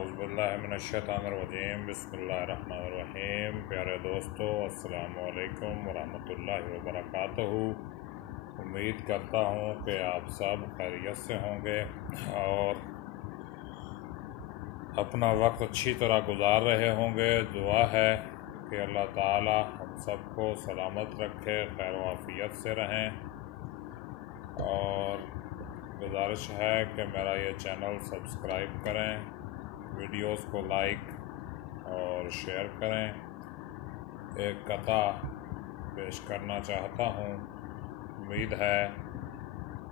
औज़ुबिल्लाहिमिनश्शैतानिर्रजीम बिस्मिल्लाहिर्रहमानिर्रहीम। प्यारे दोस्तों, अस्सलामु अलैकुम वरहमतुल्लाहि वबरकातुहू। उम्मीद करता हूँ कि आप सब खैरियत से होंगे और अपना वक्त अच्छी तरह गुजार रहे होंगे। दुआ है कि अल्लाह ताला हम सबको सलामत रखे, खैर आफियत से रहें। और गुजारिश है कि मेरा ये चैनल सब्सक्राइब करें, वीडियोस को लाइक और शेयर करें। एक कथा पेश करना चाहता हूँ, उम्मीद है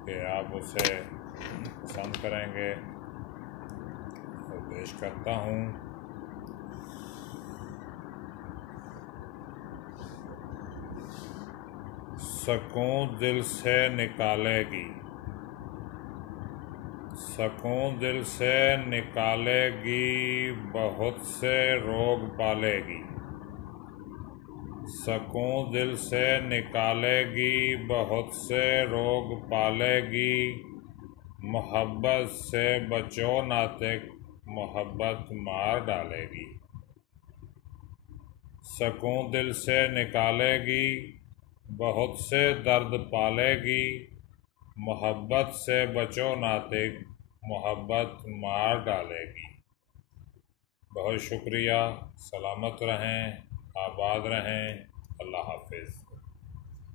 कि आप उसे पसंद करेंगे, तो पेश करता हूँ। सकून दिल से निकालेगी, सकून दिल से निकालेगी, बहुत से रोग पालेगी। सकून दिल से निकालेगी, बहुत से रोग पालेगी। मोहब्बत से बचो नाते, मोहब्बत मार डालेगी। सकून दिल से निकालेगी, बहुत से दर्द पालेगी। मोहब्बत से बचो नाते, मोहब्बत मार डालेगी। बहुत शुक्रिया। सलामत रहें, आबाद रहें। अल्लाह हाफिज़।